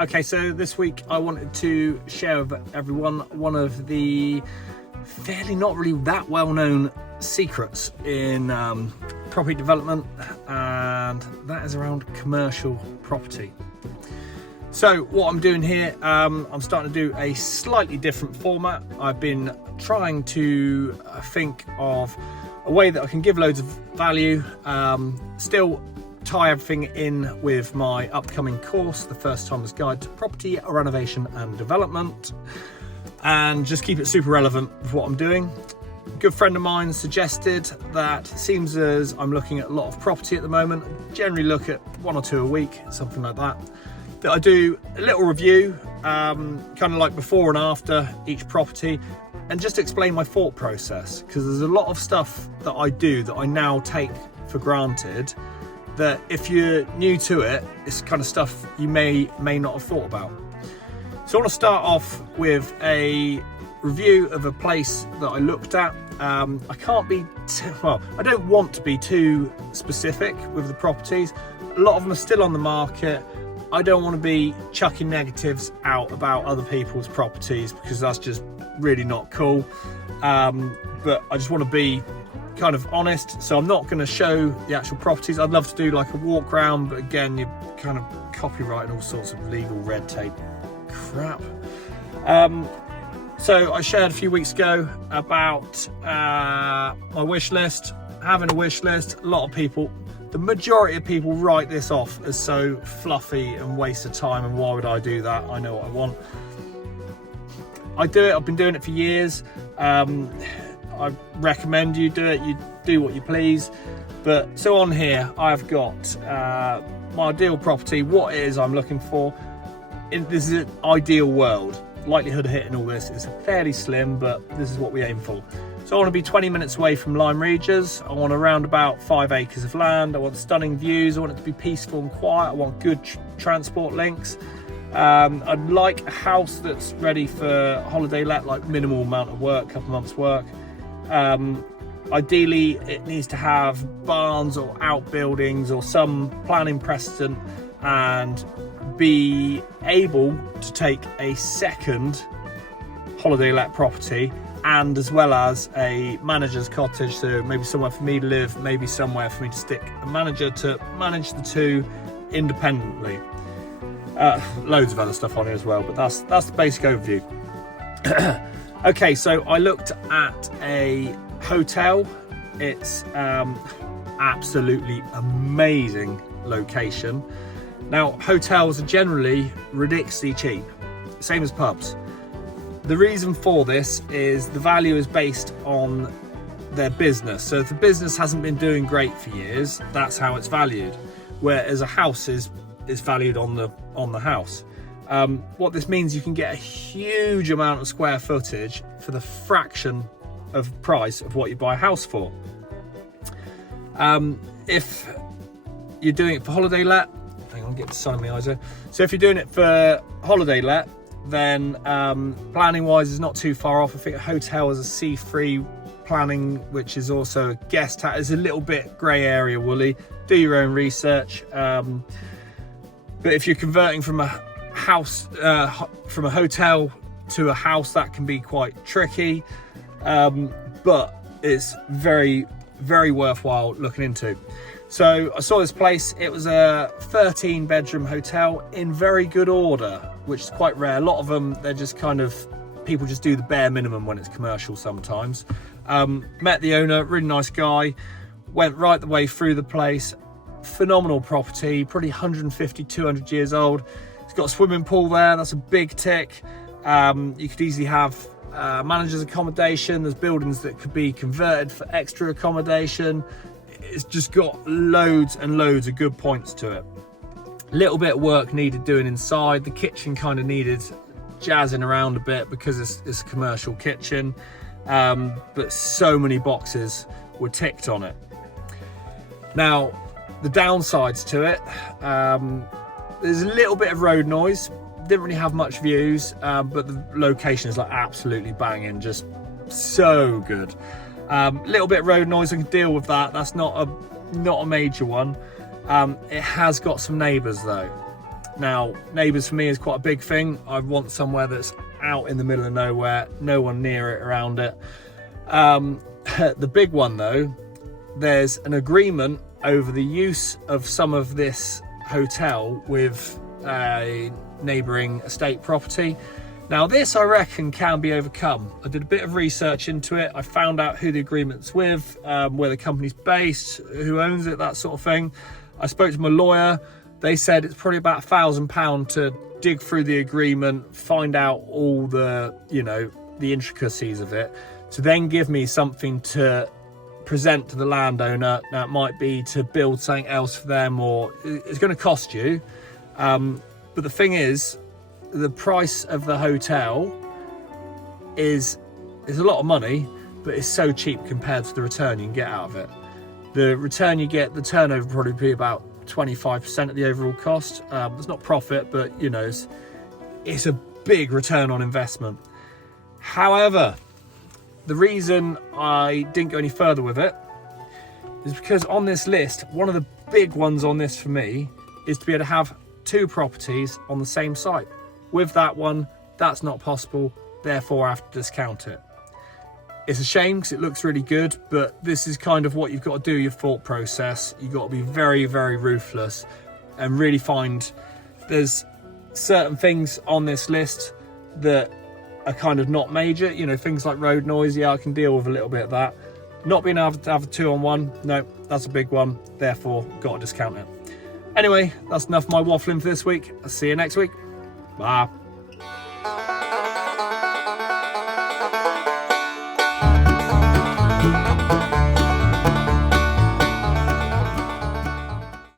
Okay, so this week I wanted to share with everyone one of the fairly not really that well-known secrets in property development, and that is around commercial property. So what I'm doing here, I'm starting to do a slightly different format. I've been trying to think of a way that I can give loads of value, still tie everything in with my upcoming course, the First Timer's Guide to Property Renovation and Development, and just keep it super relevant with what I'm doing. A good friend of mine suggested that it seems as I'm looking at a lot of property at the moment, generally look at 1 or 2 a week, something like that I do a little review, kind of like before and after each property, and just explain my thought process, because there's a lot of stuff that I do that I now take for granted, that if you're new to it, it's kind of stuff you may not have thought about. So I want to start off with a review of a place that I looked at. I can't be I don't want to be too specific with the properties. A lot of them are still on the market. I don't want to be chucking negatives out about other people's properties, because that's just really not cool. But I just want to be kind of honest, so I'm not going to show the actual properties. I'd love to do like a walk around, but again, you're kind of copyright and all sorts of legal red tape crap. So I shared a few weeks ago about my wish list, having a wish list. A lot of people, the majority of people, write this off as so fluffy and waste of time, and why would I do that? I know what I want. I do it, I've been doing it for years. I recommend you do it, you do what you please. But so on here, I've got my ideal property, what it is I'm looking for. This is an ideal world. Likelihood of hitting all this is fairly slim, but this is what we aim for. So I want to be 20 minutes away from Lyme Regis. I want around about 5 acres of land. I want stunning views. I want it to be peaceful and quiet. I want good transport links. I'd like a house that's ready for holiday let, like minimal amount of work, couple months work. Ideally it needs to have barns or outbuildings or some planning precedent, and be able to take a second holiday let property, and as well as a manager's cottage, so maybe somewhere for me to live, maybe somewhere for me to stick a manager to manage the two independently. Loads of other stuff on here as well, but that's the basic overview. Okay, so I looked at a hotel. It's absolutely amazing location. Now, hotels are generally ridiculously cheap, same as pubs. The reason for this is the value is based on their business. So if the business hasn't been doing great for years, that's how it's valued. Whereas a house is valued on the house. What this means, you can get a huge amount of square footage for the fraction of price of what you buy a house for. If you're doing it for holiday let, hang on, get the sun in my eyes there. So if you're doing it for holiday let, then planning wise is not too far off. I think a hotel is a C3 planning, which is also a guest house. It's a little bit grey area woolly. Do your own research. But if you're converting from a house, from a hotel to a house, that can be quite tricky. But it's very, very worthwhile looking into. So I saw this place. It was a 13-bedroom hotel in very good order, which is quite rare. A lot of them, they're just kind of, people just do the bare minimum when it's commercial sometimes. Met the owner, really nice guy, went right the way through the place. Phenomenal property, probably 150, 200 years old. It's got a swimming pool there, that's a big tick. You could easily have manager's accommodation. There's buildings that could be converted for extra accommodation. It's just got loads and loads of good points to it. A little bit of work needed doing inside. The kitchen kind of needed jazzing around a bit because it's a commercial kitchen, but so many boxes were ticked on it. Now, the downsides to it, there's a little bit of road noise. Didn't really have much views, but the location is like absolutely banging, just so good. Little bit of road noise, I can deal with that. That's not a major one. It has got some neighbours though. Now, neighbours for me is quite a big thing. I want somewhere that's out in the middle of nowhere, no one near it, around it. The big one though, there's an agreement over the use of some of this hotel with a neighbouring estate property. Now this, I reckon, can be overcome. I did a bit of research into it. I found out who the agreement's with, where the company's based, who owns it, that sort of thing. I spoke to my lawyer. They said it's probably about £1,000 to dig through the agreement, find out all the, you know, the intricacies of it, to then give me something to present to the landowner. Now it might be to build something else for them, or it's going to cost you. But the thing is, the price of the hotel is a lot of money, but it's so cheap compared to the return you can get out of it. The return you get, the turnover will probably be about 25% of the overall cost. It's not profit, but you know, it's a big return on investment. However, the reason I didn't go any further with it is because on this list, one of the big ones on this for me is to be able to have 2 properties on the same site. With that one, that's not possible, therefore I have to discount it. It's a shame because it looks really good, but this is kind of what you've got to do, your thought process. You've got to be very, very ruthless and really find there's certain things on this list that are kind of not major, you know, things like road noise. Yeah, I can deal with a little bit of that. Not being able to have a 2-on-1, no, that's a big one, therefore got to discount it. Anyway, that's enough of my waffling for this week. I'll see you next week. Bye.